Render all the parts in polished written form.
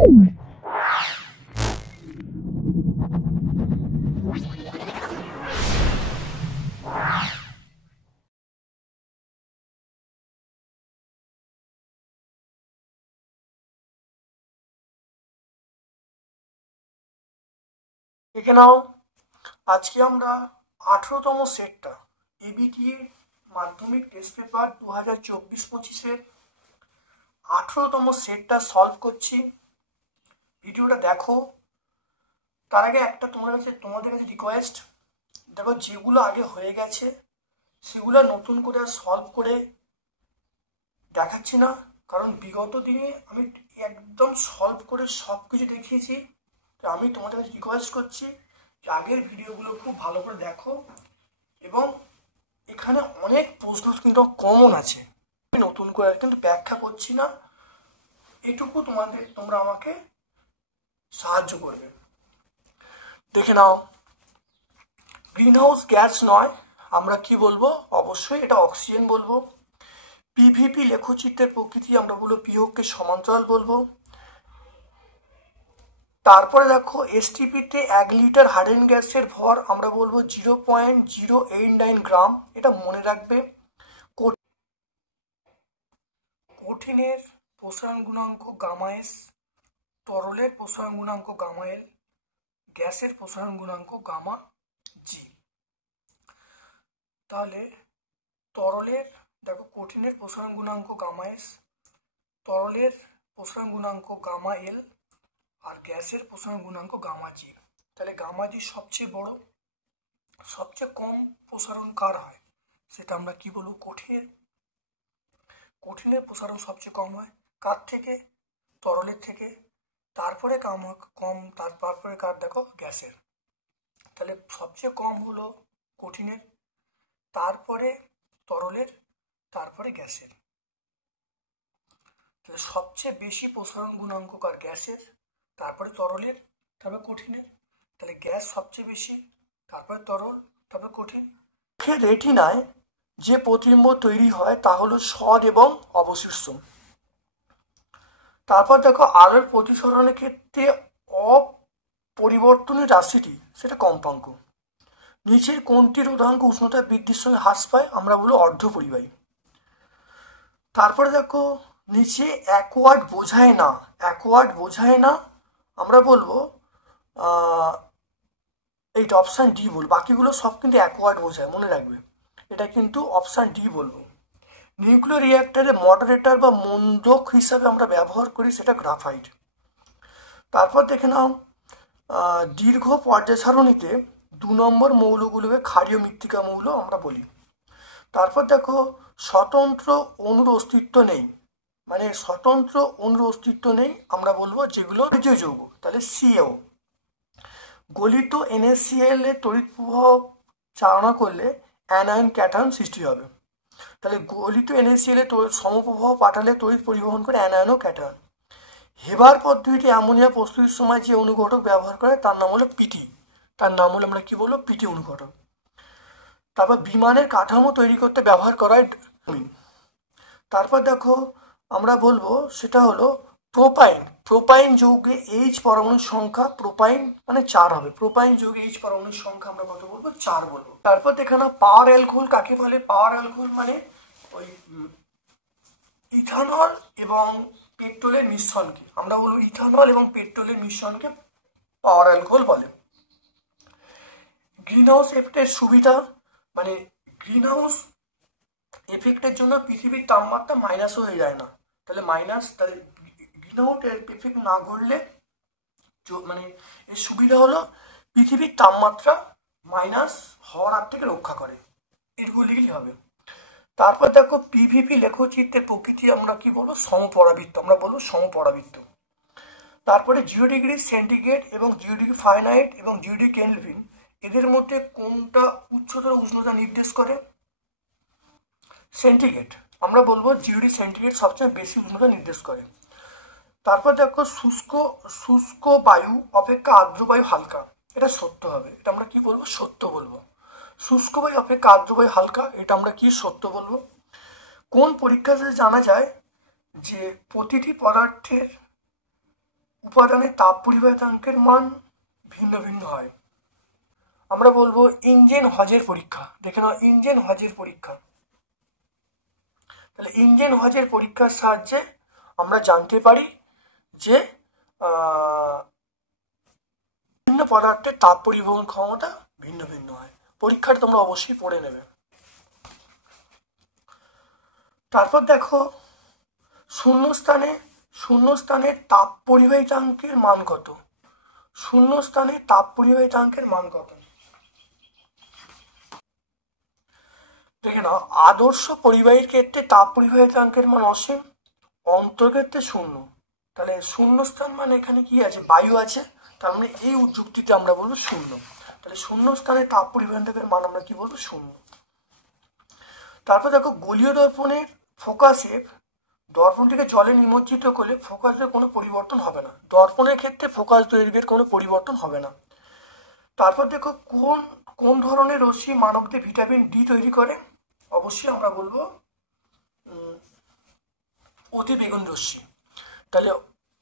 দেখে নাও, আজকে আমরা 18তম সেটটা এবিটি মাধ্যমিক টেস্ট পেপার 2024-25-এর 18তম সেটটা সলভ করছি। ভিডিওটা দেখো। তার আগে একটা তোমাদের কাছে রিকোয়েস্ট, দেখো যেগুলো আগে হয়ে গেছে সেগুলো নতুন করে সলভ করে দেখাচ্ছি না, কারণ বিগত দিনে আমি একদম সলভ করে সব কিছু দেখিয়েছি। আমি তোমাদের কাছে রিকোয়েস্ট করছি যে আগের ভিডিওগুলো খুব ভালো করে দেখো, এবং এখানে অনেক প্রশ্ন কিন্তু কমন আছে, আমি নতুন করে কিন্তু ব্যাখ্যা করছি না। এটুকু তোমরা আমাকে সাহায্য করবে। দেখে নাও, গ্রিন হাউস গ্যাস নয়, আমরা কি বলবো? অবশ্যই এটা অক্সিজেন বলবো। পিভিপি লেখচিত্রের প্রকৃতি আমরা বলবো পিওকে সমান্তরাল বলবো। তারপরে দেখো, এসটিপিতে 1 লিটার হাইড্রোজেন গ্যাসের ভর আমরা বলবো 0.089 গ্রাম, এটা মনে রাখবে। কঠিনের প্রসারণ গুণাঙ্ক গামা এস, তরলের প্রসারণ গুণাঙ্ক গামা এল, গ্যাসের প্রসারণ গুণাঙ্ক গামা জি। তাহলে তরলের দেখো, কঠিনের প্রসারণ গুণাঙ্ক গামা এস, তরলের প্রসারণ গুণাঙ্ক গামা এল, আর গ্যাসের প্রসারণ গুণাঙ্ক গামা জি। তাহলে গামা জি সবচেয়ে বড়, সবচেয়ে কম প্রসারণ কার হয় সেটা আমরা কি বলবো? কঠিনের প্রসারণ সবচেয়ে কম হয় কার থেকে? তরলের থেকে। তারপরে কম তারপরে কার? দেখো গ্যাসের। তাহলে সবচেয়ে কম হলো কঠিনের, তারপরে তরলের, তারপরে গ্যাসের। তাহলে সবচেয়ে বেশি প্রসারণ গুণাঙ্ক কার? গ্যাসের, তারপরে তরলের, তারপরে কঠিনের। তাহলে গ্যাস সবচেয়ে বেশি, তারপরে তরল, তারপরে কঠিন। রেটিনায় যে প্রতিবিম্ব তৈরি হয় তা হলো সদ এবং অবশিষ্ট। তারপর দেখো, আলোর প্রতিসরণের ক্ষেত্রে অপরিবর্তনীয় রাশিটি সেটা কম্পাঙ্ক। নিচের কোনটি রোধাঙ্ক উষ্ণতা বৃদ্ধির সঙ্গে হ্রাস পায়? আমরা বলবো অর্ধপরিবাহী। তারপরে দেখো, নিচে অ্যাকোয়ার্ড বোঝায় না, আমরা বলবো এইটা অপশান ডি বলবো। বাকিগুলো সব কিন্তু অ্যাকোয়ার্ড বোঝায়, মনে রাখবে। এটা কিন্তু অপশান ডি বলবো। নিউক্লিয়ার রিঅ্যাক্টরে মডারেটর বা মন্দক হিসাবে আমরা ব্যবহার করি সেটা গ্রাফাইট। তারপর দেখে নাও, দীর্ঘ পর্যায় সারণীতে 2 নম্বর মৌলগুলোকে ক্ষারীয় মৃত্তিকা মৌল আমরা বলি। তারপর দেখো, স্বতন্ত্র অণুর অস্তিত্ব নেই, মানে স্বতন্ত্র অণুর অস্তিত্ব নেই আমরা বলবো যেগুলো তৃতীয় যৌগ, তাহলে সিএও। গলিত NaCl এর তড়িৎ প্রবাহ চালনা করলে অ্যানায়ন ক্যাটায়ন সৃষ্টি হবে। তাহলে গলিত NaCl এর সমপ্রবাহ পাঠালে তড়িৎ পরিবহন করে অ্যানায়ন ও ক্যাটায়ন। হেবার পদ্ধতিতে অ্যামোনিয়া প্রস্তুতির সময় যে অনুঘটক ব্যবহার করে তার নাম হলো পিটি, আমরা কি বলবো? পিটি অনুঘটক। তারপর বিমানের কাঠামো তৈরি করতে ব্যবহার করা হয় ডোমিন। তারপর দেখো, আমরা বলবো সেটা হলো প্রোপাইন যৌগে এইচ পরমাণুর সংখ্যা, প্রোপাইন মানে 4 হবে, প্রোপাইন যৌগে এইচ পরমাণুর সংখ্যা আমরা কত বলবো? 4 বলবো। তারপর দেখে না, পাওয়ার অ্যালকোহল কাকে বলে? পাওয়ার অ্যালকোহল মানে ওই ইথানল এবং পেট্রোলের মিশ্রণকে আমরা বলবো, ইথানল এবং পেট্রোলের মিশ্রণকে পাওয়ার অ্যালকোহল বলে। গ্রিন হাউস এফেক্টের সুবিধা, মানে গ্রিন হাউস এফেক্টের জন্য পৃথিবীর তাপমাত্রা মাইনাস হয়ে যায় না। তাহলে গ্রিন হাউস এফেক্ট না ঘটলে মানে এর সুবিধা হলো পৃথিবীর তাপমাত্রা মাইনাস হওয়ার হাত থেকে রক্ষা করে, এটুকু লিখলেই হবে। তারপর দেখো, পিভিপি লেখচিত্রের প্রকৃতি আমরা কি বলবো? সমপরাবৃত্ত, আমরা বলবো সমপরাবৃত্ত। তারপরে 0 ডিগ্রি সেন্টিগ্রেড এবং 0 ডিগ্রি ফারেনহাইট এবং 0 ডিগ্রি কেলভিন, এদের মধ্যে কোনটা উচ্চতর উষ্ণতা নির্দেশ করে? সেন্টিগ্রেড, আমরা বলবো 0 ডিগ্রি সেন্টিগ্রেড সবচেয়ে বেশি উষ্ণতা নির্দেশ করে। তারপর দেখো, শুষ্ক বায়ু অপেক্ষা আর্দ্র বায়ু হালকা, এটা সত্য হবে, এটা আমরা কি বলবো? সত্য বলবো। শুষ্ক বায়ু অপেক্ষা আর্দ্র বায়ু হালকা, এটা আমরা কি? সত্য বলবো। কোন পরীক্ষা থেকে জানা যায় যে প্রতিটি পদার্থের উপাদানের তাপ পরিবাহিতাঙ্কের মান ভিন্ন ভিন্ন হয়। আমরা বলবো ইঞ্জেন হজের পরীক্ষা। দেখে নাও ইঞ্জেন হজের পরীক্ষা। তাহলে ইঞ্জেন হজের পরীক্ষার সাহায্যে আমরা জানতে পারি যে বিভিন্ন পদার্থের তাপ পরিবহন ক্ষমতা ভিন্ন ভিন্ন হয়। পরীক্ষাটা তোমরা অবশ্যই পড়ে নেবে। তারপর দেখো শূন্যস্থানের তাপ পরিবাহিতাঙ্কের মান কত? শূন্যস্থানের তাপ পরিবাহিতাঙ্কের মান কত? দেখে নাও, আদর্শ পরিবাহীর ক্ষেত্রে তাপ পরিবাহিতাঙ্কের মান অসীম, অন্তর্ক্ষেত্রে শূন্য। তাহলে শূন্যস্থান মানে এখানে কি আছে? বায়ু আছে, তার মানে এই যুক্তিতে আমরা বলবো শূন্য। তাহলে শূন্যস্থানের তাপ পরিবাহিতাঙ্কের মান আমরা কি বলবো? শূন্য। তারপর দেখো গোলীয় দর্পণের ফোকাসে দর্পণটিকে জলে নিমজ্জিত করলে ফোকাসের কোনো পরিবর্তন হবে না। দর্পণের ক্ষেত্রে ফোকাস দৈর্ঘ্যের কোনো পরিবর্তন হবে না। তারপর দেখো কোন ধরনের রশ্মি মানবদের ভিটামিন ডি তৈরি করে? অবশ্যই আমরা বলবো অতি বেগুন রশ্মি। তাহলে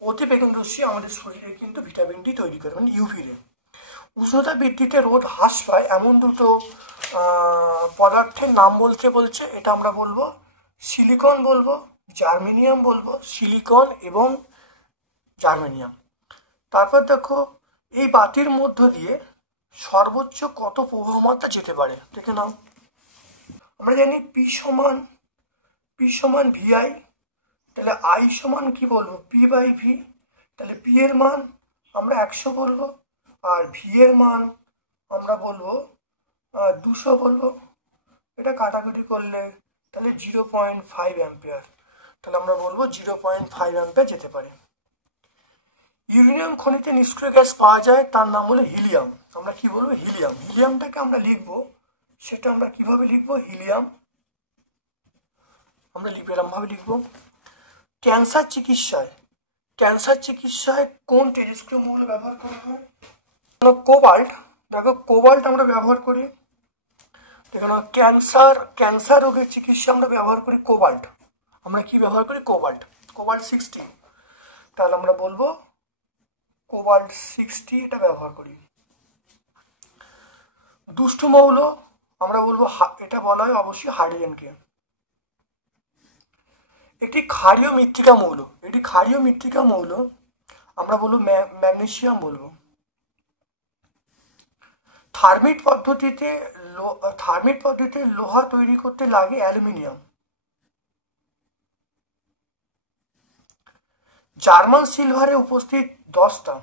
অতি বেগুন রশ্মি আমাদের শরীরে কিন্তু ভিটামিন ডি তৈরি করে, মানে ইউভি রে। উষ্ণতা বৃদ্ধিতে রোদ হ্রাস পায় এমন দুটো পদার্থের নাম বলতে বলছে। এটা আমরা বলবো সিলিকন বলবো, জার্মেনিয়াম বলবো, সিলিকন এবং জার্মেনিয়াম। তারপর দেখো এই বাতির মধ্য দিয়ে সর্বোচ্চ কত প্রবাহ মাত্রা যেতে পারে? দেখে নাও, আমরা জানি পি সমান ভিআই। তাহলে আই সমান কি বলবো? P by V. তাহলে পি এর মান আমরা 100 বলবো, আর ভি এর মান আমরা বলবো 200 বলবো। এটা কাটাকুটি করলে তাহলে 0.5 অ্যাম্পিয়ার। তাহলে আমরা বলবো 0.5 অ্যাম্পিয়ার যেতে পারে। ইউরেনিয়াম খনিতে নিষ্ক্রিয় গ্যাস পাওয়া যায়, তার নাম হলো হিলিয়াম। আমরা কি বলবো? হিলিয়াম। হিলিয়ামটাকে আমরা লিখবো, সেটা আমরা কিভাবে লিখবো? হিলিয়াম আমরা এরকম ভাবে লিখবো। ক্যান্সার চিকিৎসায় কোন তেজস্ক্রিয় মৌল ব্যবহার করা হয়? কোবাল্ট। দেখো কোবাল্ট আমরা ব্যবহার করি। দেখো ক্যান্সার রোগের চিকিৎসা আমরা ব্যবহার করি কোবাল্ট। আমরা কি ব্যবহার করি? কোবাল্ট 60। তাহলে আমরা বলবো কোবাল্ট 60 এটা ব্যবহার করি। দুষ্ট মৌল আমরা বলবো এটা বলা হয় অবশ্যই হাইড্রোজেনকে। একটি ক্ষারীয় মৃত্তিকা মৌল আমরা বলবো ম্যাগনেসিয়াম বলবো। থার্মিট পদ্ধতিতে লোহা তৈরি করতে লাগে অ্যালুমিনিয়াম। জার্মান সিলভারে উপস্থিত 10টা।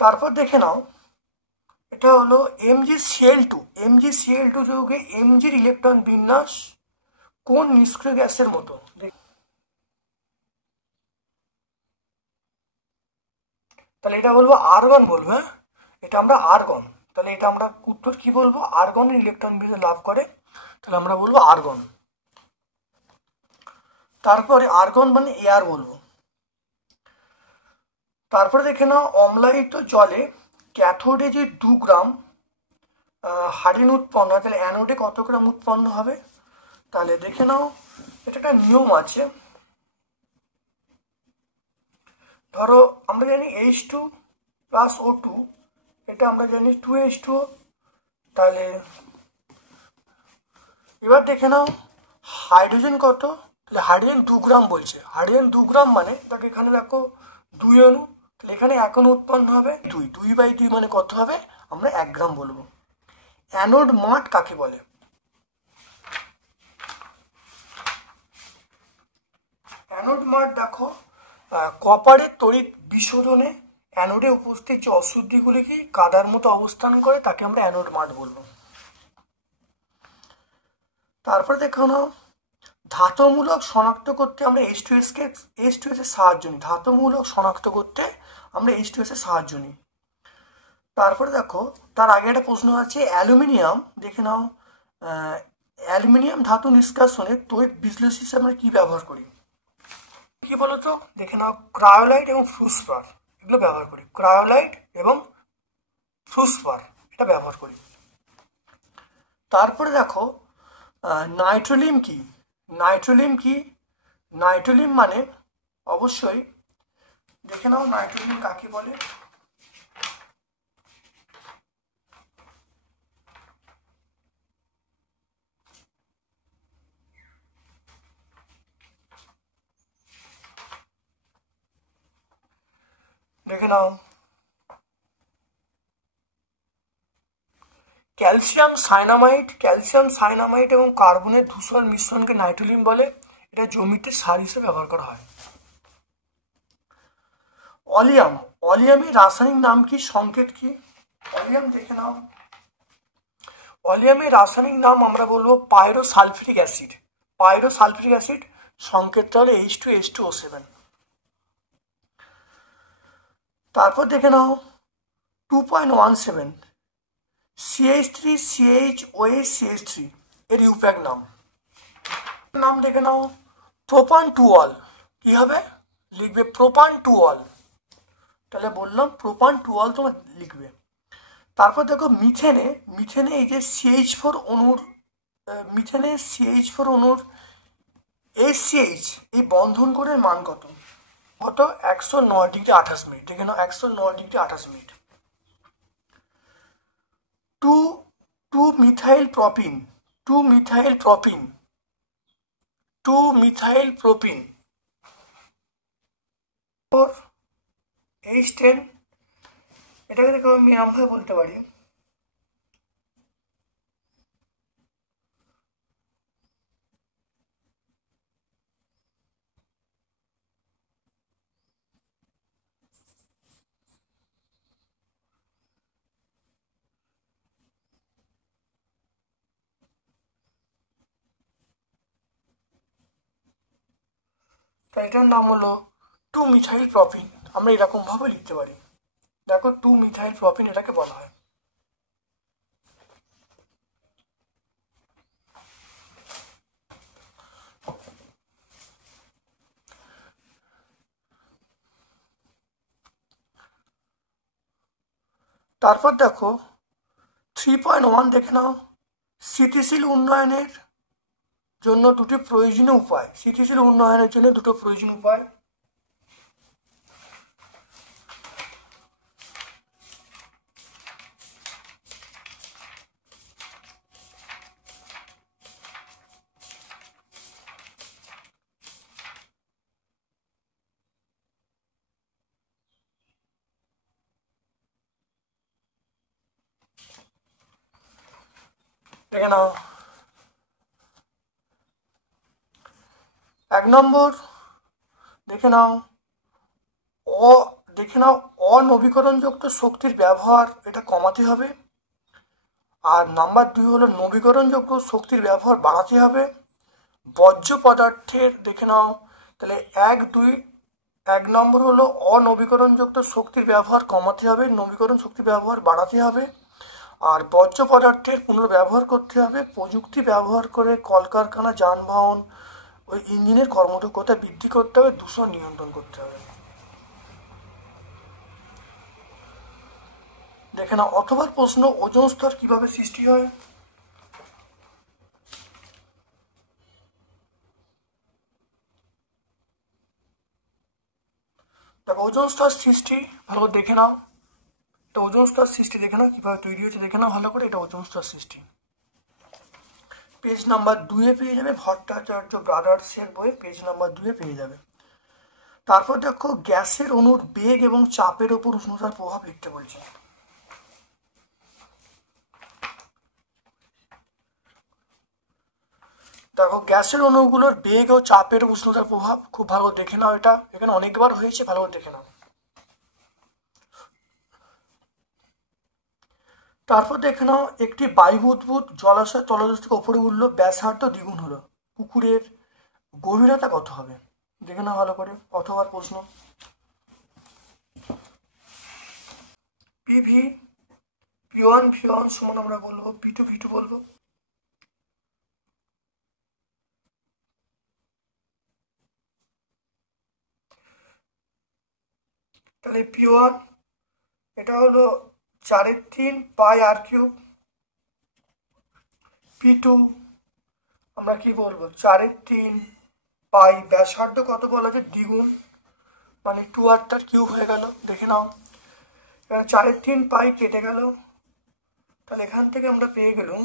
তারপর দেখে নাও, এটা হলো MgCl2 যৌগে Mgর ইলেকট্রন বিন্যাস কোন নিষ্ক্রিয় গ্যাসের মতো? তাহলে এটা বলবো আর্গন বলবো। হ্যাঁ, এটা আমরা আর্গন। তাহলে এটা আমরা উত্তর কি বলবো? আর্গনের ইলেকট্রন বিন্যাস লাভ করে। তাহলে আমরা বলবো আর্গন। তারপরে আর্গন মানে এয়ার বলবো। তারপরে দেখে নাও, অম্লায়িত জলে ক্যাথোডে যে 2 গ্রাম হাইড্রোজেন উৎপন্ন হয়, তাহলে অ্যানোডে কত গ্রাম উৎপন্ন হবে? তাহলে দেখে নাও, এটা একটা নিয়ম আছে। ধরো আমরা জানি H2 প্লাস O2, এটা আমরা জানি 2H2O। তাহলে এবার দেখে নাও হাইড্রোজেন কত? তাহলে হাইড্রোজেন 2 গ্রাম বলছে। হাইড্রোজেন 2 গ্রাম মানে তাকে এখানে দেখো 2 অণু, তাহলে এখানে 1 অণু উৎপন্ন হবে। 2 মানে কত হবে? আমরা 1 গ্রাম বলবো। অ্যানোড মাঠ কাকে বলে? অ্যানোড মাঠ দেখো, কপারের তড়িৎ বিশোধনে অ্যানোডে উপস্থিত যে অশুদ্ধিগুলি কি কাদার মতো অবস্থান করে, তাকে আমরা অ্যানোড মাঠ বলবো। তারপরে দেখো না, ধাতুমূলক শনাক্ত করতে আমরা H2S এর সাহায্য নিই। ধাতুমূলক শনাক্ত করতে আমরা H2S এর সাহায্য নিই। তারপরে দেখো, তার আগে একটা প্রশ্ন আছে অ্যালুমিনিয়াম। দেখে নাও, অ্যালুমিনিয়াম ধাতু নিষ্কাশনে তড়িৎ বিশ্লেষণ হিসেবে আমরা কি ব্যবহার করি? কি বলতো? দেখে নাও, ক্রায়োলাইট এবং ফ্লুসপার এগুলো ব্যবহার করি। ক্রায়োলাইট এবং ফ্লুসপার এটা ব্যবহার করি। তারপরে দেখো, নাইট্রোলিয়াম কি? নাইট্রোলিন মানে অবশ্যই দেখে নাও নাইট্রোলিন কাকে বলে। দেখে নাও ক্যালসিয়াম সাইনামাইড এবং কার্বনের ধূসর মিশ্রণকে নাইট্রোলিন বলে। এটা জমিতে সার হিসেবে ব্যবহার করা হয়। অলিয়ামের রাসায়নিক নাম কি, সংকেত কি? অলিয়াম দেখে নাও, অলিয়ামের রাসায়নিক নাম আমরা বলবো পাইরোসালফিউরিক অ্যাসিড, সংকেতটা হলো H2H2O7। তারপর দেখে নাও 2.17 CH3CHOH CH3 এর ইউপ্যাক নাম দেখে নাও প্রোপান টুঅল। কি হবে? লিখবে প্রোপান টুঅল। তাহলে বললাম প্রোপান টুঅল তোমার লিখবে। তারপর দেখো মিথেনে এই যে CH4 অণুর HCH এই বন্ধন কোণের মান কত? 109°28'। দেখে নাও 109°28'। 2-মিথাইল প্রোপিন H10। এটাকে দেখো আমি এরকমভাবে বলতে পারি, তাই এটার নাম হলো 2-মিথাইল প্রোপিন। আমরা এরকম ভাবে লিখতে পারি। দেখো 2-মিথাইল প্রোপিন এটাকে বলা হয়। তারপর দেখো 3.1 দেখে নাও স্থিতিশীল উন্নয়নের জন্য দুটো প্রয়োজনীয় উপায়। দেখে নাও 1 নম্বর দেখে নাও অনবীকরণযুক্ত শক্তির ব্যবহার এটা কমাতে হবে। আর নাম্বার 2 হলো নবীকরণযোগ্য শক্তির ব্যবহার বাড়াতে হবে। বর্জ্য পদার্থের দেখে নাও তাহলে 1 নম্বর হলো অনবীকরণযুক্ত শক্তির ব্যবহার কমাতে হবে, নবীকরণ শক্তির ব্যবহার বাড়াতে হবে। আর বর্জ্য পদার্থের পুনর্ব্যবহার করতে হবে। প্রযুক্তি ব্যবহার করে কলকারখানা, যানবাহন, ওই ইঞ্জিনের কর্মদক্ষতা বৃদ্ধি করতে হবে, দূষণ নিয়ন্ত্রণ করতে হবে। দেখে নাও অথবা প্রশ্ন, ওজোন স্তর কিভাবে সৃষ্টি হয়? দেখো ওজোন স্তর সৃষ্টি ভালো করে দেখে নাও। এটা ওজোন স্তর সৃষ্টি দেখে নাও কিভাবে তৈরি হয়েছে, দেখে নাও ভালো করে। এটা ওজোন স্তর সৃষ্টি পেজ নাম্বার 2-এ পেয়ে যাবে, ভট্টাচার্য ব্রাদার্সের বই পেজ নাম্বার 2-এ পেয়ে যাবে। তারপর দেখো গ্যাসের অণুর বেগ এবং চাপের উপর উষ্ণতার প্রভাব লিখতে বলছি। দেখো গ্যাসের অণুগুলোর বেগ ও চাপের উষ্ণতার প্রভাব খুব ভালো দেখে নাও। এটা এখানে অনেকবার হয়েছে, ভালো করে দেখে নাও। তারপর দেখে নাও একটি বায়ু বুদবুদ জলাশয় তলদেশ থেকে উপরে উঠলো, ব্যাসার্ধ দ্বিগুণ হলো, পুকুরের গভীরতা কত হবে? দেখে নাও ভালো করে, অথবা প্রশ্ন। পিভি P1 সমান আমরা বলবো P2 বলবো। তাহলে P1 এটা হলো 4/3 পাই r3। P2 আমরা কি বলবো 4/3 পাই ব্যাসার্ধ কত বলা আছে দ্বিগুণ, মানে 2r তার কিউব হয়ে গেল। দেখে নাও এখানে 4/3 পাই কেটে গেল, তাহলে এখান থেকে আমরা পেয়ে গেলাম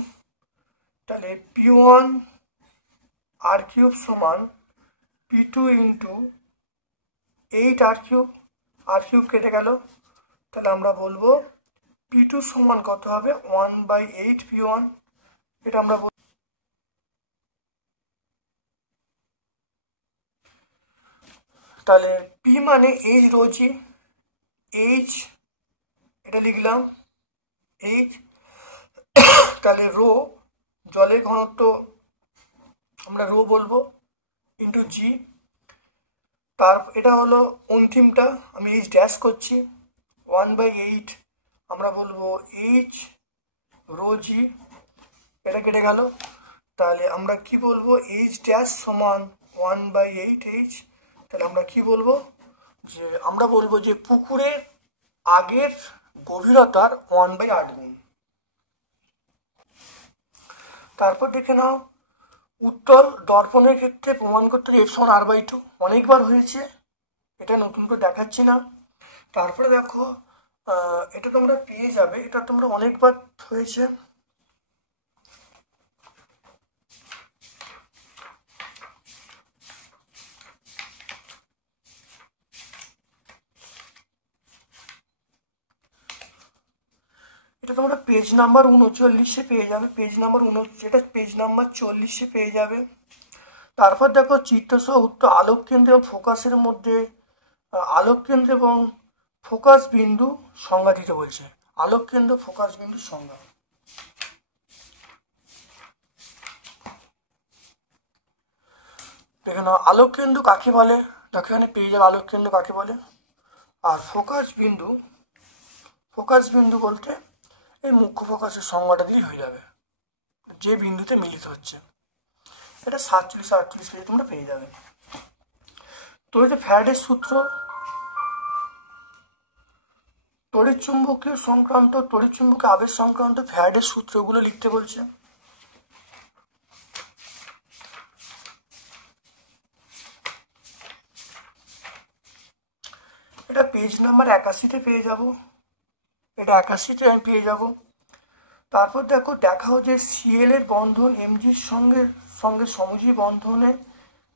তাহলে p1 r কিউব সমান p2 into 8r cube, r cube কেটে গেল, তাহলে আমরা বলবো p2 সমান কত হবে 1/8 p1। এটা আমরা তাহলে p মানে h রো জি, h এটা লিখলাম h, তাহলে রো জলের ঘনত্ব আমরা রো বলবো ইন্টু জি, তার এটা হলো অন্তিমটা আমি h ড্যাশ করছি 1/8 আমরা বলবো h রো জি, এটা কেটে গেল, তাহলে আমরা কি বলবো h ড্যাশ সমান 1/8 h। তাহলে আমরা কি বলবো যে আমরা বলবো যে পুকুরের আগের গভীরতার 1/8 গুণ। তারপর দেখে নাও উত্তল দর্পণের ক্ষেত্রে প্রমাণ করতে f সমান r/2, অনেকবার হয়েছে, এটা নতুন করে দেখাচ্ছি না। তারপরে দেখো এটা তোমরা পেয়ে যাবে, এটা তোমরা অনেকবার হয়েছে। এটা তোমরা পেজ নাম্বার 39-এ পেয়ে যাবে, পেজ নাম্বার 39, এটা পেজ নাম্বার 40-এ পেয়ে যাবে। তারপর দেখো চিত্রসহ উত্তর আলোক কেন্দ্র এবং ফোকাসের মধ্যে আলোক কেন্দ্র এবং ফোকাস বিন্দু সংজ্ঞা দিতে বলছে, আলোক কেন্দ্র ফোকাস বিন্দু সংজ্ঞা। দেখে নাও আলোক কেন্দ্র কাকে বলে, দেখো এখানে পেয়ে যাবে আলোক কেন্দ্র কাকে বলে। আর ফোকাস বিন্দু বলতে এই মুখ্য ফোকাসের সংজ্ঞাটা দিয়েই হয়ে যাবে, যে বিন্দুতে মিলিত হচ্ছে। এটা 47-48 পেজে তোমরা পেয়ে যাবে। তড়িৎ ফ্যারাডের সূত্র, তড়িৎচুম্বকীয় সংক্রান্ত তড়িৎচুম্বকীয় আবেশ সংক্রান্ত ফ্যারাডের সূত্রগুলো লিখতে বলছে। এটা পেজ নাম্বার 81-তে পেয়ে যাব, এটা 81-তে আমি পেয়ে যাব। তারপর দেখো দেখাও যে সিএল এর বন্ধন এমজির সঙ্গে সমযোজী বন্ধনে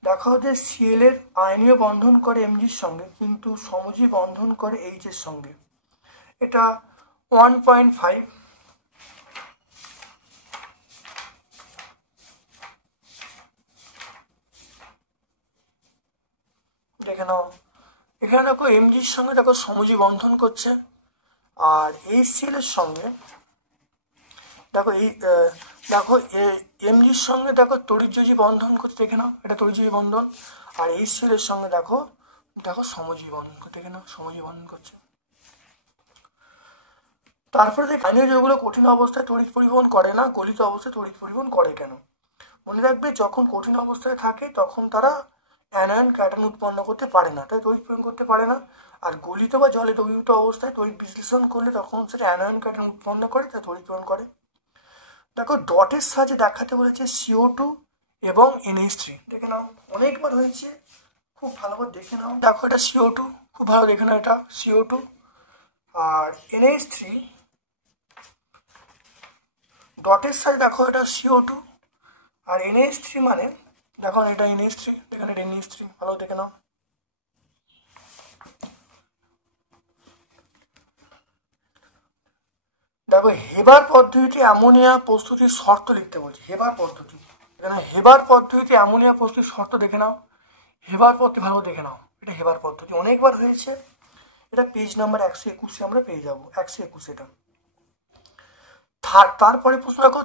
দেখাও যে সিএল এর আয়নীয় বন্ধন করে এমজির সঙ্গে কিন্তু সমযোজী বন্ধন করে এইচ এর সঙ্গে। এটা 1.5। দেখে নাও এখানে দেখো এমজির সঙ্গে দেখো সমযোজী বন্ধন করছে, আর এই সিএল এর সঙ্গে দেখো এমজির সঙ্গে দেখো তড়িৎযোজী বন্ধন করতে, দেখে নাও এটা তড়িৎযোজী বন্ধন, আর এই সিএলের সঙ্গে দেখো সমযোজী বন্ধন করতে, দেখে নাও সমযোজী বন্ধন করছে। তারপরে দেখ আয়নীয় যৌগগুলো কঠিন অবস্থায় তড়িৎ পরিবহন করে না, গলিত অবস্থায় তড়িৎ পরিবহন করে কেন। মনে রাখবে যখন কঠিন অবস্থায় থাকে তখন তারা অ্যানায়ন ক্যাটায়ন উৎপন্ন করতে পারে না, তাই তড়িৎ প্রেরণ করতে পারে না। আর গলিত বা জলে দ্রবীভূত অবস্থায় তড়িৎ বিশ্লেষণ করলে তখন সেটা অ্যানায়ন ক্যাটায়ন উৎপন্ন করে, তাই তড়িৎ প্রেরণ করে। দেখো ডটের সাহায্যে দেখাতে বলেছে CO2 এবং NH3, দেখে নাও অনেকবার হয়েছে, খুব ভালো করে দেখে নাও। দেখো এটা CO2, খুব ভালো দেখে নাও, এটা CO2 আর NH3 ডটের সাহায্যে দেখো এটা CO2 আর NH3 মানে দেখো এটা NH3, দেখেন এটা NH3, ভালো দেখে নাও। দেখো হেবার পদ্ধতিতে অ্যামোনিয়া প্রস্তুতির শর্ত লিখতে বলছি, হেবার পদ্ধতি, এখানে হেবার পদ্ধতিতে অ্যামোনিয়া প্রস্তুতির শর্ত দেখে নাও, হেবার পদ্ধতি ভালো দেখে নাও, এটা হেবার পদ্ধতি অনেকবার হয়েছে, এটা পেজ নাম্বার 121-এ আমরা পেয়ে যাবো, 121 এটা। তারপরে প্রশ্ন দেখো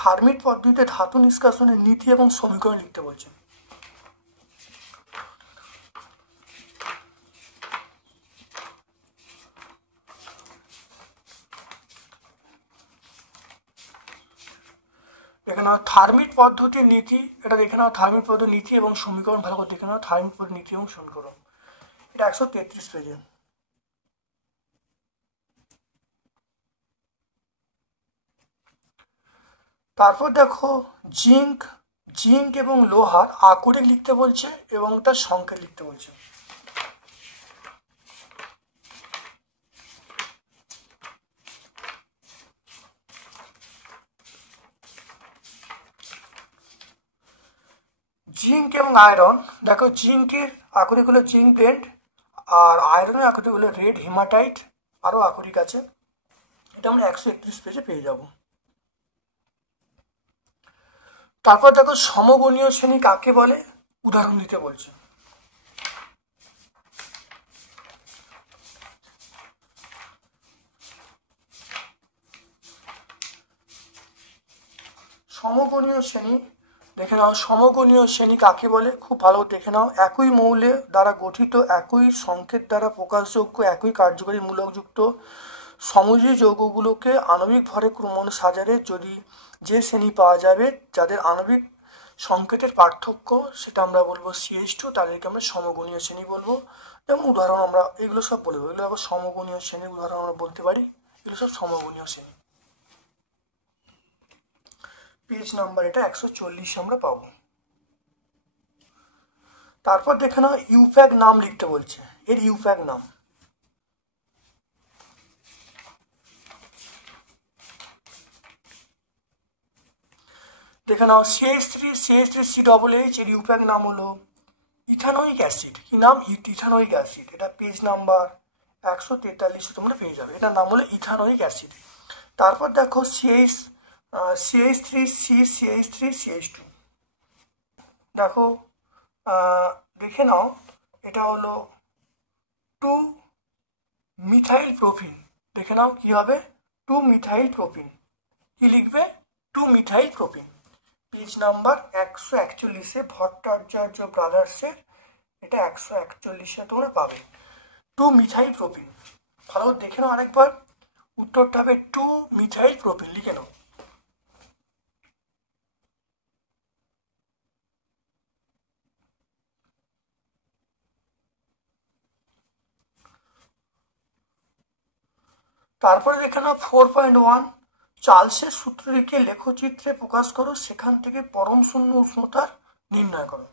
থার্মিট পদ্ধতিতে ধাতু নিষ্কাশনের নীতি এবং সমীকরণ লিখতে বলছে। দেখে নাও থার্মিট পদ্ধতির নীতি, এটা দেখে নাও থার্মিট পদ্ধতির নীতি এবং সমীকরণ ভালো করে দেখে নাও, থার্মিট পদ্ধতির নীতি এবং সমীকরণ, এটা 133 পেজে। তারপর দেখো জিঙ্ক জিঙ্ক এবং লোহার আকরিক লিখতে বলছে এবং তার সংকেত লিখতে বলছে। জিঙ্ক এবং আয়রন, দেখো জিঙ্কের আকরিক হলো জিঙ্ক ব্লেন্ড, আর আয়রনের আকরিক হলো রেড হিমাটাইট, আরও আকরিক আছে, এটা আমরা 131 পেজে পেয়ে যাব। তারপর দেখো সমগণীয় শ্রেণী কাকে বলে, উদাহরণ দিতে বলছে। সমগণীয় শ্রেণী দেখে নাও, সমগণীয় শ্রেণী কাকে বলে খুব ভালো দেখে নাও। একই মৌলে দ্বারা গঠিত, একই সংকেত দ্বারা প্রকাশযোগ্য, একই কার্যকরী মূলকযুক্ত সমযোজী যৌগগুলোকে আণবিক ভরে ক্রমণ সাজারে যদি যে শ্রেণী পাওয়া যাবে যাদের আণবিক সংকেতের পার্থক্য সেটা আমরা বলবো CH2, তাদেরকে আমরা সমগণীয় শ্রেণী বলবো। যেমন উদাহরণ আমরা এগুলো সব বলবো, এগুলো আবার সমগণীয় শ্রেণীর উদাহরণ আমরা বলতে পারি, এগুলো সব সমগণীয় শ্রেণী। পেজ নাম্বার এটা 140 আমরা পাবো। তারপর দেখে নাও ইউপ্যাক নাম লিখতে বলছে, এর ইউপ্যাক নাম। দেখে নাও CH3CH3CH, এর ইউপ্যাক নাম হলো ইথানোয়িক অ্যাসিড। কি নাম, ইথানোয়িক অ্যাসিড। এটা পেজ নাম্বার 143 তোমরা পেয়ে যাবে, এটার নাম হলো ইথানোয়িক অ্যাসিড। তারপর দেখো CH3CH3CH2, দেখো দেখে নাও এটা হলো 2 মিথাইল প্রোপিন। দেখে নাও কি হবে, 2 মিথাইল প্রোপিন। কি লিখবে, 2 মিথাইল প্রোপিন। পেজ নাম্বার 141-এ ভট্টাচার্য ব্রাদার্সের, এটা 141-এ তোমরা পাবে 2 মিথাইল প্রোপিন। ভালো দেখে নাও আরেকবার, উত্তরটা হবে 2 মিথাইল প্রোপিন, লিখে নাও। তারপরে দেখে নাও 4.1, চার্লসের সূত্রটিকে লেখচিত্রে প্রকাশ করো, সেখান থেকে পরম শূন্য উষ্ণতার নির্ণয় করো।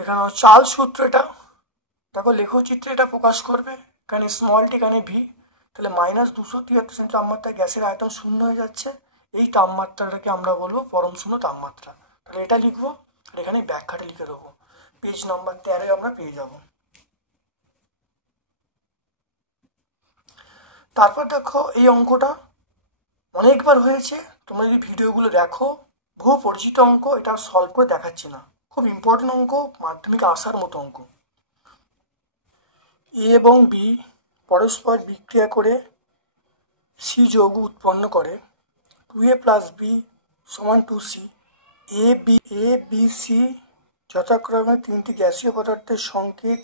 এখানে চার্লস সূত্র, এটা দেখো লেখচিত্রে এটা প্রকাশ করবে, এখানে স্মলটি, এখানে ভি, তাহলে -273 তাপমাত্রায় গ্যাসের আয়তন শূন্য হয়ে যাচ্ছে, এই তাপমাত্রাটাকে আমরা বলবো পরম শূন্য তাপমাত্রা। তাহলে এটা লিখবো আর এখানে ব্যাখ্যাটা লিখে দেবো। পেজ নাম্বার 13 আমরা পেয়ে যাব। তারপর দেখো এই অঙ্কটা অনেকবার হয়েছে, তোমরা যদি ভিডিওগুলো দেখো, বহু পরিচিত অঙ্ক, এটা সলভ করে দেখাচ্ছি না, খুব ইম্পর্টেন্ট অঙ্ক, মাধ্যমিকে আসার মতো অঙ্ক। এ এবং বি পরস্পর বিক্রিয়া করে সি যৌগ উৎপন্ন করে, 2A + B = 2C। A B C যথাক্রমে তিনটি গ্যাসীয় পদার্থের সংকেত।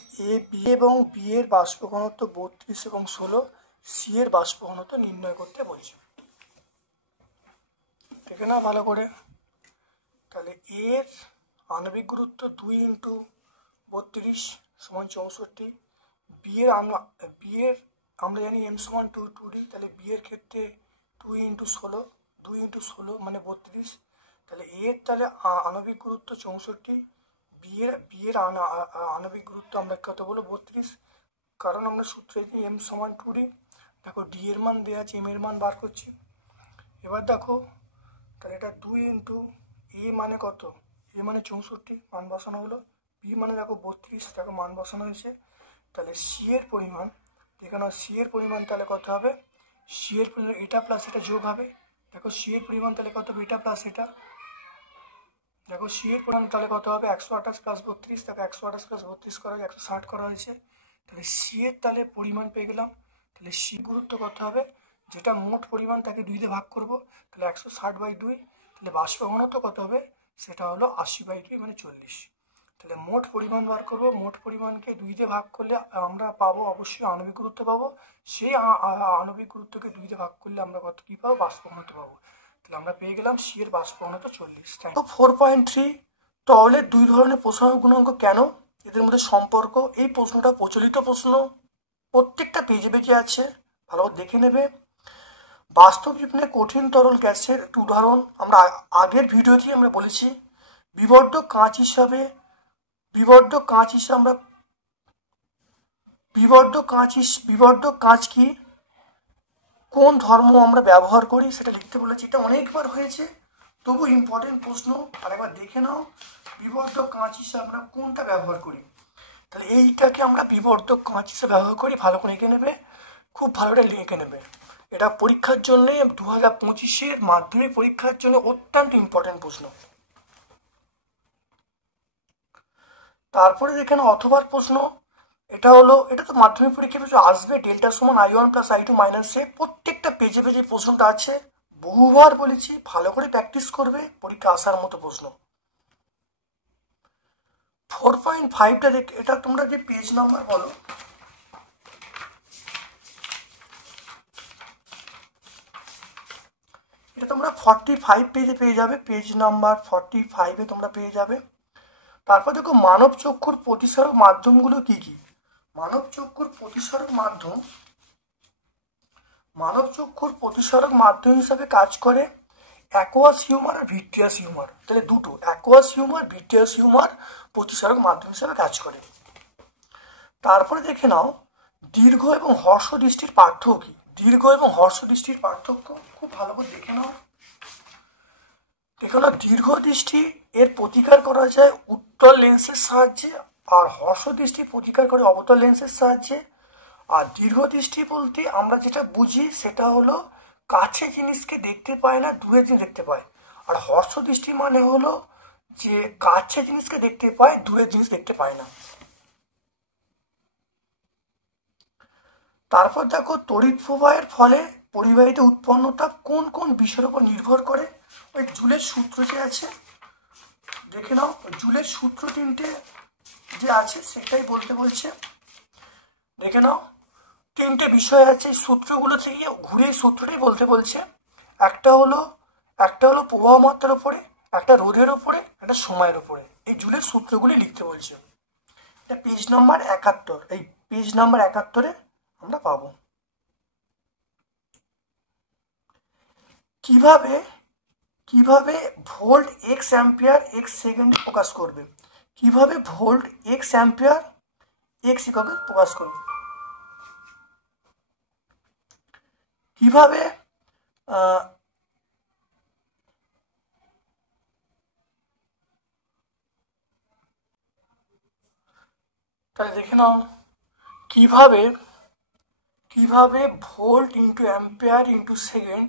বি এবং বি এর বাষ্প ঘনত্ব 32 এবং 16, সি এর বাষ্প ঘনত্ব নির্ণয় করতে বলছে। দেখে না ভালো করে, তাহলে এর আণবিক গুরুত্ব 2 × 32 = 64। বি এর আমরা জানি m = 2D, তাহলে বি এর ক্ষেত্রে 2 × 16, 2 × 16 মানে 32, তাহলে এর তাহলে আণবিক গুরুত্ব 64, বি এর আণবিক গুরুত্ব আমরা কত বলবো 32, কারণ আমরা সূত্রে m = 2D। দেখো ডি এর মান দেওয়া আছে, এম এর মান বার করছি। এবার দেখো তাহলে এটা 2 × এ মানে কত, এ মানে 64, মান বসানো হলো, বি মানে দেখো 32, দেখো মান বসানো হয়েছে। তাহলে সি এর পরিমাণ, দেখো না সি এর পরিমাণ তাহলে কত হবে, সি এর পরিমাণ এটা প্লাস এটা যোগ হবে। দেখো সি এর পরিমাণ তাহলে কত হবে, এটা প্লাস এটা। দেখো সি এর পরিমাণ তাহলে কত হবে, 128 + 32, দেখো 128 + 32 করা হয়েছে, 160 করা হয়েছে। তাহলে সি এর তাহলে পরিমাণ পেয়ে গেলাম। তাহলে সি গুরুত্ব কত হবে, যেটা মোট পরিমাণ তাকে 2 দিয়ে ভাগ করবো, তাহলে 160/2। তাহলে বাষ্প ঘনত্ব কত হবে, সেটা হলো 80/2 মানে 40। তাহলে মোট পরিমাণ বার করবো, মোট পরিমাণকে 2 দিয়ে ভাগ করলে আমরা পাবো অবশ্যই আণবিক গুরুত্ব পাবো, সেই আণবিক গুরুত্বকে 2 দিয়ে ভাগ করলে আমরা কত কী পাবো, বাষ্প ঘনত্ব পাবো। তাহলে আমরা পেয়ে গেলাম সি এর বাষ্প ঘনত্ব 40। তো 4.3 তরলের 2 ধরনের প্রসারণ গুণাঙ্ক কেন, এদের মধ্যে সম্পর্ক, এই প্রশ্নটা প্রচলিত প্রশ্ন, প্রত্যেকটা পেজে পেজে আছে, ভালো দেখে নেবে। বাস্তব জীবনে কঠিন তরল গ্যাসের একটু উদাহরণ আমরা আগের ভিডিওতে আমরা বলেছি। বিবর্ধক কাঁচ হিসাবে বিবর্ধক কাঁচ কি, কোন ধর্ম আমরা ব্যবহার করি সেটা লিখতে বলেছি। এটা অনেকবার হয়েছে, তবু ইম্পর্টেন্ট প্রশ্ন, আরেকবার দেখে নাও। বিবর্ধক কাঁচ হিসাবে আমরা কোনটা ব্যবহার করি, তাহলে এইটাকে আমরা বিবর্ধক কাঁচ হিসাবে ব্যবহার করি। ভালো করে লিখে নেবে, খুব ভালো করে লিখে নেবে। এটা পরীক্ষার জন্য 2025-এর মাধ্যমিক পরীক্ষার জন্য অত্যন্ত ইম্পর্টেন্ট প্রশ্ন। তারপরে দেখেন অথবার প্রশ্ন, এটা তো মাধ্যমিক পরীক্ষায় আসবে, ডেল্টা সমান I1 প্লাস I2 মাইনাস এ, প্রত্যেকটা পেজে পেজে প্রশ্নটা আছে, বহুবার বলেছি, ভালো করে প্র্যাকটিস করবে, পরীক্ষা আসার মতো প্রশ্ন। 4.5টা দেখে, এটা তোমরা যে পেজ নাম্বার বলো, এটা তোমরা 45 পেজে পেয়ে যাবে, পেজ নাম্বার 45-এ তোমরা পেয়ে যাবে। তারপর দেখো মানব চক্ষুর প্রতিসারক মাধ্যমগুলো কি কি। মানব চক্ষুর প্রতিসারক মাধ্যম হিসাবে কাজ করে অ্যাকোয়াস হিউমার আর ভিট্রিয়াস হিউমার। তাহলে দুটো, অ্যাকোয়াস হিউমার, ভিট্রিয়াস হিউমার প্রতিসারক মাধ্যম হিসাবে কাজ করে। তারপরে দেখে নাও দীর্ঘ এবং হর্ষ দৃষ্টির পার্থক্য কি। দীর্ঘ এবং হর্ষ দৃষ্টির পার্থক্য খুব ভালো করে দেখে নাও। দীর্ঘ দৃষ্টি এর প্রতিকার করা যায় উত্তল লেন্সের সাহায্যে, আর হর্ষ দৃষ্টি প্রতিকার করে অবতল লেন্সের সাহায্যে। আর দীর্ঘ দৃষ্টি বলতে আমরা যেটা বুঝি সেটা হলো কাছে জিনিসকে দেখতে পায় না, দূরে জিনিস দেখতে পায়। আর হর্ষ দৃষ্টি মানে হলো যে কাছে জিনিসকে দেখতে পায়, দূরের জিনিস দেখতে পায় না। তারপর দেখো তড়িৎ প্রবাহের ফলে পরিবাহিত উৎপন্ন তাপ কোন কোন বিষয়ের উপর নির্ভর করে। ওই জুলের সূত্র যে আছে দেখে নাও, জুলের সূত্র 3টে যে আছে সেটাই বলতে বলছে। দেখে নাও 3টে বিষয় আছে, সূত্রগুলো থেকে ঘুরে সূত্রটাই বলতে বলছে। একটা হলো প্রবাহ মাত্রার উপরে, একটা রোধের উপরে, একটা সময়ের উপরে। এই জুলের সূত্রগুলি লিখতে বলছে। এটা পেজ নাম্বার 71, এই পেজ নাম্বার 71-এ আমরা পাবো। কিভাবে ভোল্ট এক্স অ্যাম্পিয়ার এক্স সেকেন্ডে প্রকাশ করবে। কিভাবে ভোল্ট এক্স অ্যাম্পিয়ার এক্স এককে প্রকাশ করবে। কিভাবে তাহলে দেখে নাও কিভাবে volt into ampere into second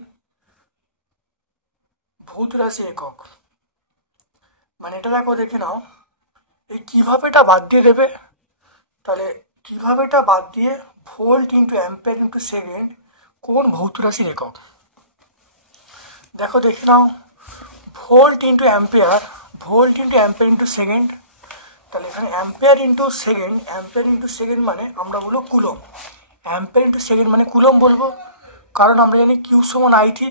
ভৌত রাশি একক, মানে এটা দেখো, দেখে নাও এই কিভাবেটা বাদ দিয়ে দেবে। তাহলে কিভাবেটা বাদ দিয়ে volt into ampere into second কোন ভৌত রাশির একক। দেখে নাও volt into ampere into second. তাহলে এখানে অ্যাম্পিয়ার ইন্টু সেকেন্ড মানে আমরা বলবো কুলম। অ্যাম্পিয়ার ইন্টু সেকেন্ড মানে কুলম বলবো, কারণ আমরা জানি কিউ সমান আইটি।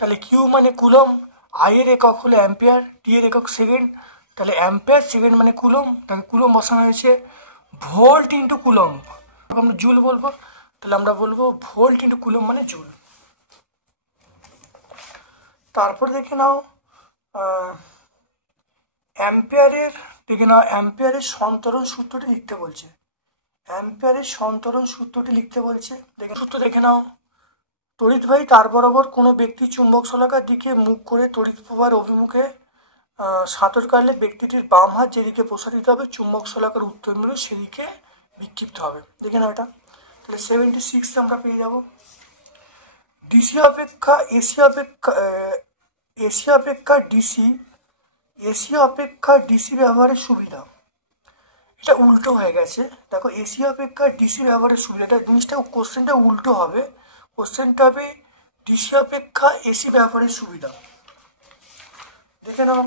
তাহলে কিউ মানে কুলম, আই এর একক হলো অ্যাম্পিয়ার, টি এর একক সেকেন্ড। তাহলে অ্যাম্পিয়ার সেকেন্ড মানে কুলম, তাহলে কুলম বসানো হয়েছে। ভোল্ট ইন্টু কুলম আমরা জুল বলবো, তাহলে আমরা বলবো ভোল্ট ইন্টু কুলম মানে জুল। তারপর দেখে নাও অ্যাম্পিয়ারের সন্তরণ সূত্রটি লিখতে বলছে। সূত্র দেখে নাও তড়িৎবাহী তার বরাবর কোনো ব্যক্তি চুম্বক শলাকার দিকে মুখ করে তড়িৎ প্রবাহের অভিমুখে সাঁতর কাটলে ব্যক্তিটির বাম হাত যেদিকে প্রসারিত হবে চুম্বক শলাকার উত্তর মেরু সেদিকে বিক্ষিপ্ত হবে। দেখে নাও এটা। তাহলে 76 আমরা পেয়ে যাব। এসি অপেক্ষা ডিসি ব্যবহারের সুবিধা, এটা উল্টো হয়ে গেছে। দেখো এসি অপেক্ষা ডিসি ব্যবহারের সুবিধাটা, জিনিসটা কোশ্চেনটা উল্টো হবে। কোশ্চেনটা হবে ডিসি অপেক্ষা এসি ব্যবহারের সুবিধা। দেখে নাও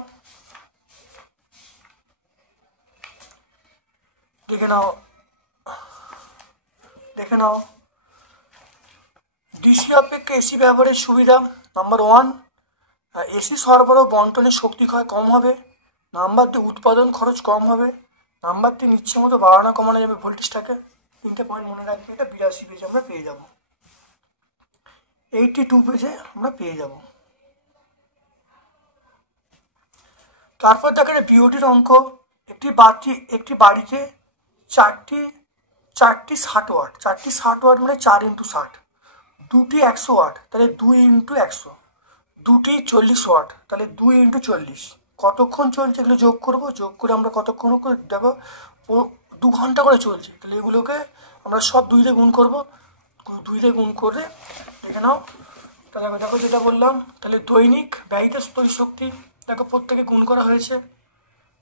দেখে নাও দেখে নাও ডিসি অপেক্ষা এসি ব্যবহারের সুবিধা। নাম্বার 1, এসি সরবরাহ বন্টনের শক্তি ক্ষয় কম হবে। নাম্বার 2, উৎপাদন খরচ কম হবে। নাম্বার 3, ইচ্ছে মতো বাড়ানো কমানো যাবে ভোল্টেজটাকে। 3টে পয়েন্ট মনে রাখবে, এটা 82 পেজে আমরা পেয়ে যাব, 82 পেজে আমরা পেয়ে যাব। তারপর দেখো বিওটির অঙ্ক। একটি বাড়িতে চারটি 60 ওয়াট, 60 ওয়াট মানে 4x60, দুটি 100 ওয়াট তাহলে 2x100, দুটি 40 ওয়াট তাহলে 2x40। কতক্ষণ চলছে এগুলো যোগ করব, যোগ করে আমরা কতক্ষণ করে দেখো 2 ঘন্টা করে চলছে, তাহলে এগুলোকে আমরা সব 2 দিয়ে গুণ করব, 2 দিয়ে গুণ করে দেখে নাও। তাহলে দেখো যেটা বললাম, তাহলে দৈনিক ব্যয়িত তড়িৎ শক্তি দেখো প্রত্যেকে গুণ করা হয়েছে,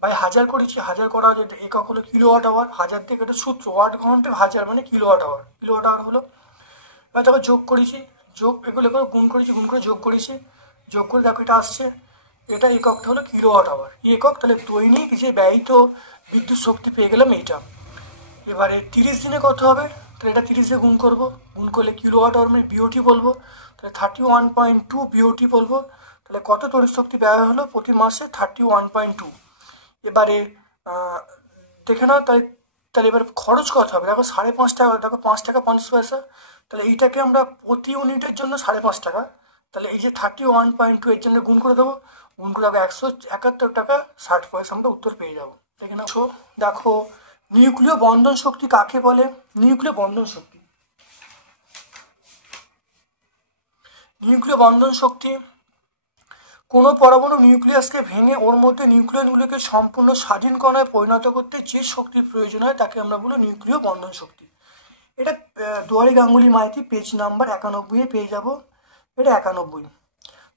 ভাই 1000 করেছি, 1000 করা একক হলো কিলোওয়াট আওয়ার, 1000 থেকে এটা সূত্র, ওয়াট ঘন্টা 1000 মানে কিলোওয়াট আওয়ার হলো। এবার দেখো যোগ করেছি, যোগ এগুলো গুণ করেছি, গুণ করে যোগ করেছি, যোগ করে দেখো এটা আসছে, এটা এককটা হলো কিলোওয়াট আওয়ার একক। তাহলে দৈনিক যে ব্যয়িত বিদ্যুৎ শক্তি পেয়ে গেলাম এইটা। এবারে 30 দিনে কত হবে, তাহলে এটা 30 দিয়ে গুণ করবো, গুণ করলে কিলোওয়াট আওয়ার মানে বিওটি বলবো, তাহলে 31.2 বিওটি বলবো। তাহলে কত তড়িৎ শক্তি ব্যয় হলো প্রতি মাসে, 31.2। এবারে দেখে নাও, তাহলে এবার খরচ কত হবে, দেখো 5.5 টাকা, দেখো 5 টাকা 50 পয়সা, তাহলে এইটাকে আমরা প্রতি ইউনিটের জন্য 5.5 টাকা, তাহলে এই যে 31.2 এর জন্য গুণ করে দেবো, গুণ করে দেবো 171 টাকা 60 পয়সা, আমরা উত্তর পেয়ে যাবো। দেখে নাও, দেখো নিউক্লিয় বন্ধন শক্তি কাকে বলে। নিউক্লিয় বন্ধন শক্তি, নিউক্লিয় বন্ধন শক্তি কোনো পরমাণু নিউক্লিয়াসকে ভেঙে ওর মধ্যে নিউক্লিয়নগুলোকে সম্পূর্ণ স্বাধীন কণায় পরিণত করতে যে শক্তির প্রয়োজন হয় তাকে আমরা বলি নিউক্লিয় বন্ধন শক্তি। এটা দুয়ারি গাঙ্গুলি মাইতি পেজ নাম্বার 91-এ পেয়ে যাব, এটা 91।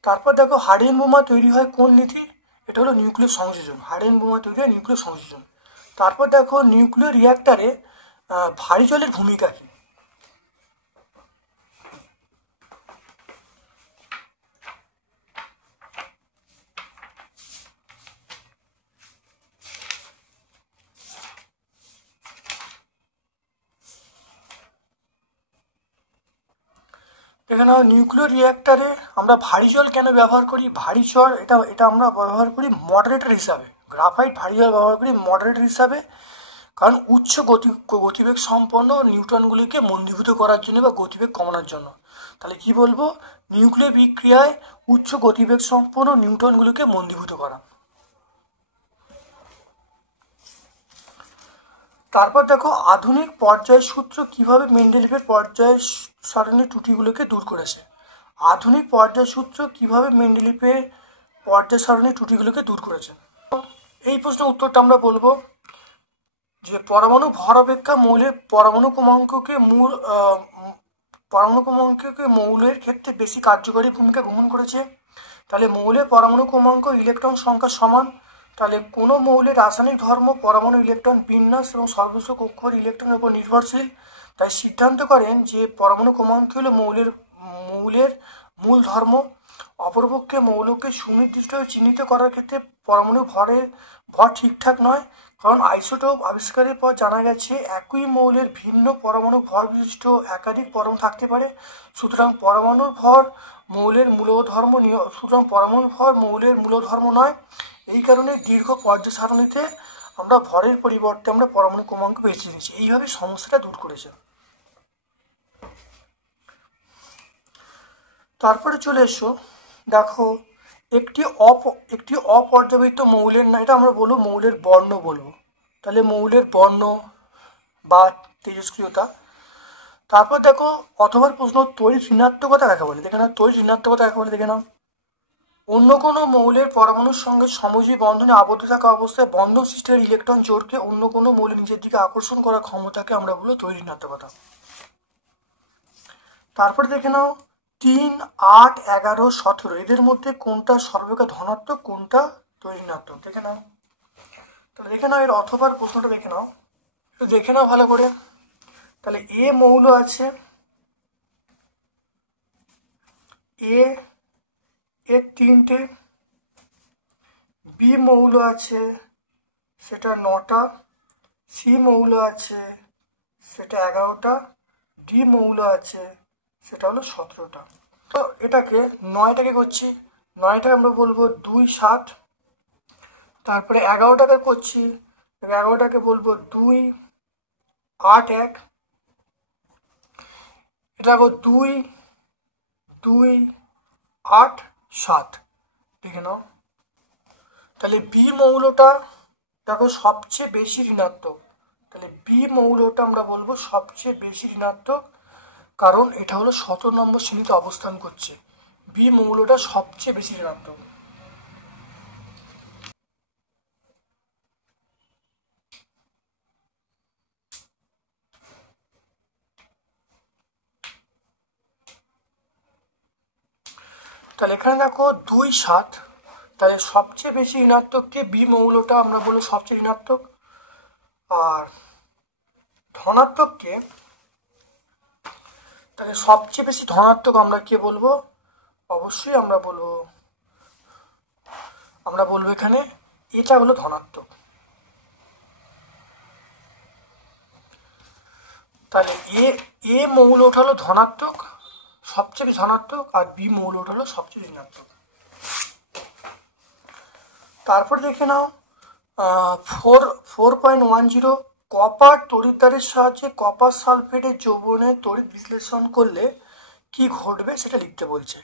তারপর দেখো হাইড্রোজেন বোমা তৈরি হয় কোন নীতি, এটা হলো নিউক্লিয় সংযোজন, হাইড্রোজেন বোমা তৈরি হয় নিউক্লিয় সংযোজন। তারপর দেখো নিউক্লিয় রিয়াক্টারে ভারী জলের ভূমিকা কী। এখানে নিউক্লিয়ার রিয়াক্টারে আমরা ভারী জল কেন ব্যবহার করি, ভারী জল এটা আমরা ব্যবহার করি মডারেটর হিসাবে, গ্রাফাইট ভারী জল ব্যবহার করি মডারেটর হিসাবে, কারণ উচ্চ গতিবেগ সম্পন্ন নিউট্রনগুলিকে মন্দীভূত করার জন্য বা গতিবেগ কমানোর জন্য। তাহলে কি বলবো, নিউক্লিয়ার বিক্রিয়ায় উচ্চ গতিবেগ সম্পন্ন নিউট্রনগুলিকে মন্দীভূত করা। তারপর দেখো আধুনিক পর্যায় সূত্র কিভাবে মেন্ডেলিভের পর্যায় সারণী ত্রুটিগুলোকে দূর করেছে। আধুনিক পর্যায় সূত্র কিভাবে মেন্ডেলিভের পর্যায় সারণী ত্রুটিগুলোকে দূর করেছে। এই প্রশ্নের উত্তরটা আমরা বলবো যে পরমাণু ভর অপেক্ষা মৌলের পরমাণু ক্রমাঙ্ককে মৌলের ক্ষেত্রে বেশি কার্যকরী ভূমিকা গ্রহণ করেছে। তাহলে মৌলের পরমাণু ক্রমাঙ্ক ইলেকট্রন সংখ্যা সমান, তাহলে কোনো মৌলের রাসায়নিক ধর্ম পরমাণু ইলেকট্রন বিন্যাস এবং সর্বোচ্চ কক্ষপথ ইলেকট্রনের উপর নির্ভরশীল। তাই সিদ্ধান্ত করেন যে পরমাণু ক্রমাঙ্ক হলো মৌলের মূল ধর্ম। অপরপক্ষে মৌলকে সুনির্দিষ্টভাবে চিহ্নিত করার ক্ষেত্রে পরমাণু ভর ঠিকঠাক নয়, কারণ আইসোটোপ আবিষ্কারের পর জানা গেছে একই মৌলের ভিন্ন পরমাণু ভর বিশিষ্ট একাধিক পরমাণু থাকতে পারে। সুতরাং পরমাণুর ভর মৌলের মূলধর্ম নয়। এই কারণে দীর্ঘ পর্যায় সারণীতে আমরা ভরের পরিবর্তে আমরা পরমাণু ক্রমাঙ্ক বেছে নিয়েছি, এইভাবে সমস্যাটা দূর করেছে। তারপরে চলে এসো, দেখো একটি অপর্যাবৃত মৌলের না, এটা আমরা বলবো মৌলের বর্ণ বলবো, তাহলে মৌলের বর্ণ বা তেজস্ক্রিয়তা। তারপর দেখো অথবা প্রশ্ন তড়িৎ ঋণাত্মকতা কাকে বলে, দেখে নাও তড়িৎ ঋণাত্মকতা কাকে বলে, দেখে নাও অন্য কোনো মৌলের পরমাণুর সঙ্গে সমযোজী বন্ধনে আবদ্ধ থাকা অবস্থায় বন্ধন সৃষ্টির ইলেকট্রন জোড়কে অন্য কোনো মৌলের নিজের দিকে আকর্ষণ করার ক্ষমতাকে আমরা বলবো তড়িৎ ঋণাত্মকতা। তারপরে দেখে নাও 3, 8, 11, 17 এদের মধ্যে কোনটা সর্বাপেক্ষা ধনাত্মক, কোনটা তড়িৎ ঋণাত্মক, দেখে নাও। তাহলে দেখে নাও এর অথবা প্রশ্নটা দেখে নাও, একটু দেখে নাও ভালো করে। তাহলে এ মৌল আছে, এর 3টে, বি মৌল আছে সেটা 9টা, সি মৌল আছে সেটা 11টা, ডি মৌল আছে সেটা হলো 17টা। তো এটাকে 9টাকে করছি, 9টাকে আমরা বলবো 2 7। তারপরে 11টাকে করছি, 11টাকে বলবো 2 8 1। এটা 2 2 8 7। দেখে নাও। তাহলে বি মৌলটা দেখো সবচেয়ে বেশি ঋণাত্মক, তাহলে বি মৌলটা আমরা বলবো সবচেয়ে বেশি ঋণাত্মক, কারণ এটা হলো 17 নম্বর শ্রেণীতে অবস্থান করছে। বি মৌলটা সবচেয়ে বেশি ঋণাত্মক। তাহলে এখানে দেখো 2 7, তাহলে সবচেয়ে বেশি ঋণাত্মককে বি মৌলটা আমরা বলবো সবচেয়ে ঋণাত্মক, আর ধনাত্মককে, তাহলে সবচেয়ে বেশি ধনাত্মক আমরা কে বলবো? অবশ্যই আমরা বলবো এখানে এটা হলো ধনাত্মক। তাহলে এ মৌলটা হলো ধনাত্মক, সবচেয়ে বেশি ধনাত্মক, আর বি মৌলটা হলো সবচেয়ে ঋণাত্মক। তারপর দেখে নাও 4.10 কপার তড়িৎদ্বারের সাহায্যে কপার সালফেটের যৌবনের তড়িৎ বিশ্লেষণ করলে কি ঘটবে সেটা লিখতে বলছে।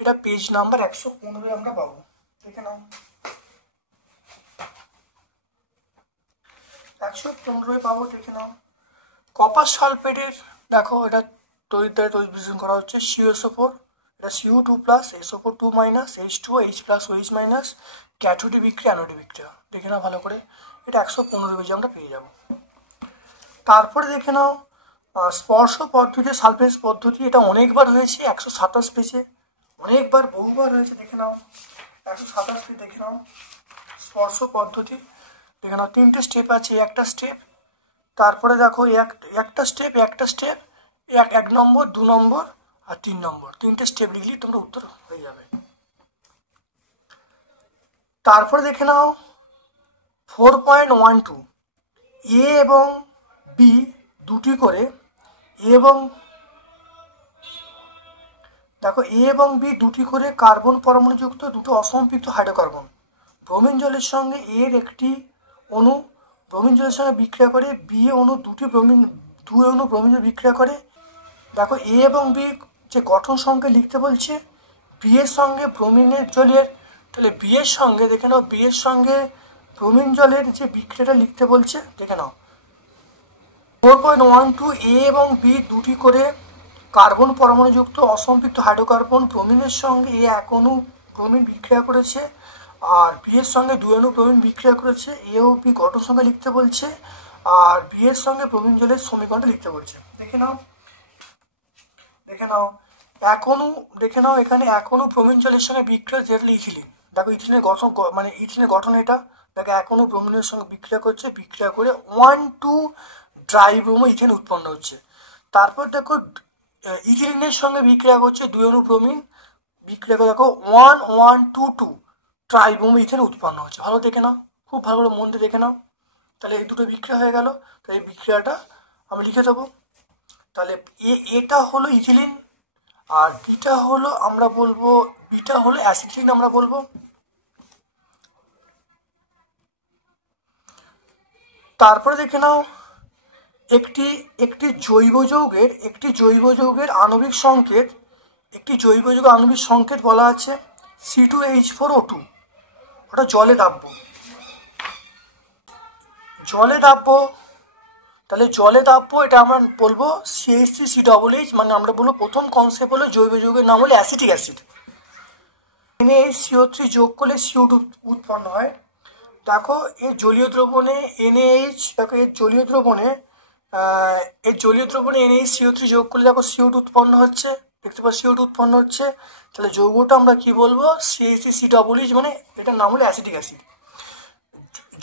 এটা পেজ নাম্বার 115 আমরা পাবো। দেখে নাও 115 পাবো। দেখে নাও কপার সালফেটের, দেখো এটা তড়িৎদ্বারে তড়িৎ বিশ্লেষণ করা হচ্ছে CuSO4, এটা Cu2 plus SO4 2 minus H2O H plus OH minus, cathodic বিক্রিয়া অ্যানোডিক বিক্রিয়া। দেখে নাও ভালো করে, এটা 115 পেজে আমরা পেয়ে যাব। তারপরে দেখে নাও স্পর্শ পদ্ধতি সালফেজ পদ্ধতি, এটা অনেকবার হয়েছে 127 পেজে, অনেকবার বহুবার হয়েছে। দেখে নাও 127 পেজ। দেখে নাও স্পর্শ পদ্ধতি, দেখে নাও 3টে স্টেপ আছে, একটা স্টেপ, তারপরে দেখো একটা স্টেপ 1 নম্বর 2 নম্বর আর 3 নম্বর, 3টে স্টেপ লিখলেই তোমরা উত্তর হয়ে যাবে। তারপরে দেখে নাও 4.12 এ এবং বি দুটি করে, দেখো এ এবং বি দুটি করে কার্বন পরমাণুযুক্ত দুটো অসম্পৃক্ত হাইড্রোকার্বন ব্রোমিন জলের সঙ্গে এর একটি অণু ব্রোমিন জলের সঙ্গে বিক্রিয়া করে, বি অণু দুই অণু ব্রোমিন জল বিক্রিয়া করে। দেখো এ এবং বি যে গঠন সংখ্যা লিখতে বলছে, বি এর সঙ্গে ব্রোমিনের জলের, তাহলে বি এর সঙ্গে দেখে নাও, বি এর সঙ্গে ব্রোমিন জলের যে বিক্রিয়াটা লিখতে বলছে। দেখে নাও 4.12 এ এবং বি দুটি করে কার্বন পরমাণুযুক্ত অসম্পৃক্ত হাইড্রোকার্বন ব্রোমিনের সঙ্গে এ এক অণু ব্রোমিন বিক্রিয়া করেছে, আর বি এর সঙ্গে 2 অণু ব্রোমিন বিক্রিয়া করেছে। এ ও বি গঠন সংখ্যা লিখতে বলছে, আর বি এর সঙ্গে ব্রোমিন জলের সমীকরণটা লিখতে বলছে। দেখে নাও এক অণু, দেখে নাও এখানে এক অণু ব্রোমিন জলের সঙ্গে বিক্রিয়া, যেটা ইথিলিন। দেখো ইথিলিনের গঠন, মানে ইথিলিনের গঠন এটা, দেখো এক অণু ব্রোমিনের সঙ্গে বিক্রিয়া করছে, বিক্রিয়া করে 1,2 ড্রাইব্রোমো ইথেন উৎপন্ন হচ্ছে। তারপর দেখো ইথিলিনের সঙ্গে বিক্রিয়া করছে 2 অণু ব্রোমিন, বিক্রিয়া করে দেখো 1,1,2,2 ট্রাইব্রোমো ইথেন উৎপন্ন হচ্ছে। ভালো দেখে নাও, খুব ভালো করে মন দিয়ে দেখে নাও। তাহলে এই দুটো বিক্রিয়া হয়ে গেল, তাহলে এই বিক্রিয়াটা আমি লিখে দেবো। তাহলে এটা হলো ইথিলিন, আর বিটা হলো অ্যাসিটিলিন আমরা বলবো। তারপরে দেখে নাও একটি জৈব যৌগের আণবিক সংকেত বলা আছে C2H4O2, ওটা জলে দাব্য। তাহলে জলে দাব্য, এটা আমরা বলবো CH3COOH, মানে আমরা বলবো প্রথম কনসেপ্ট হলো জৈব যৌগের নাম হলো অ্যাসিটিক অ্যাসিড। NaHCO3 যোগ করলে CO2 উৎপন্ন হয়। দেখো এর জলীয় দ্রবণে দেখো এর জলীয় দ্রবণে NaHCO3 যোগ করলে দেখো CO2 উৎপন্ন হচ্ছে, দেখতে পাচ্ছ CO2 উৎপন্ন হচ্ছে। তাহলে যৌগটা আমরা কি বলবো? CH3COOH, মানে এটার নাম হলো অ্যাসিটিক অ্যাসিড।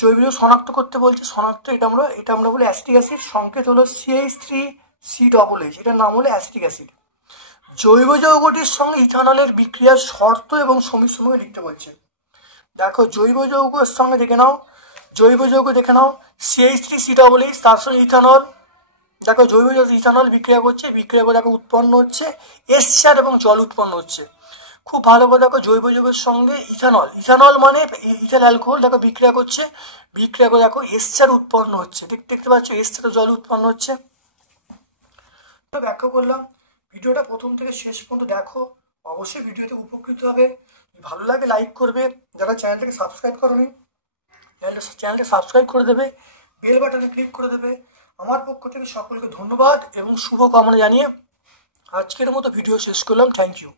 জৈব যৌগ শনাক্ত করতে বলছে, এটা আমরা বলি অ্যাসিটিক অ্যাসিড, সংকেত হলো CH3COOH, এটার নাম হলো অ্যাসিটিক অ্যাসিড। জৈব যৌগটির সঙ্গে ইথানলের বিক্রিয়ার শর্ত এবং সমীকরণ লিখতে বলছে। দেখো জৈব যৌগের সঙ্গে দেখে নাও, জৈব যৌগ দেখে নাও, CH3COOH, তার সঙ্গে ইথানল। দেখো জৈব যৌগ ইথানল বিক্রিয়া করছে, বিক্রিয়া করে দেখো উৎপন্ন হচ্ছে এসচার এবং জল উৎপন্ন হচ্ছে। খুব ভালো করে দেখো জৈব যৌগের সঙ্গে ইথানল, ইথানল মানে ইথাইল অ্যালকোহল, দেখো বিক্রিয়া করছে, বিক্রিয়া করে দেখো এসচার উৎপন্ন হচ্ছে। দেখতে পাচ্ছ এসচার জল উৎপন্ন হচ্ছে। তো ব্যাখ্যা করলাম। ভিডিওটা প্রথম থেকে শেষ পর্যন্ত দেখো, অবশ্যই ভিডিওতে উপকৃত হবে। ভালো লাগে লাইক করবে, যারা চ্যানেলটাকে সাবস্ক্রাইব করোনি চ্যানেলটা সাবস্ক্রাইব করে দেবে, বেল বাটনে ক্লিক করে দেবে। আমার পক্ষ থেকে সকলকে ধন্যবাদ এবং শুভকামনা জানিয়ে আজকের মতো ভিডিও শেষ করলাম। Thank you.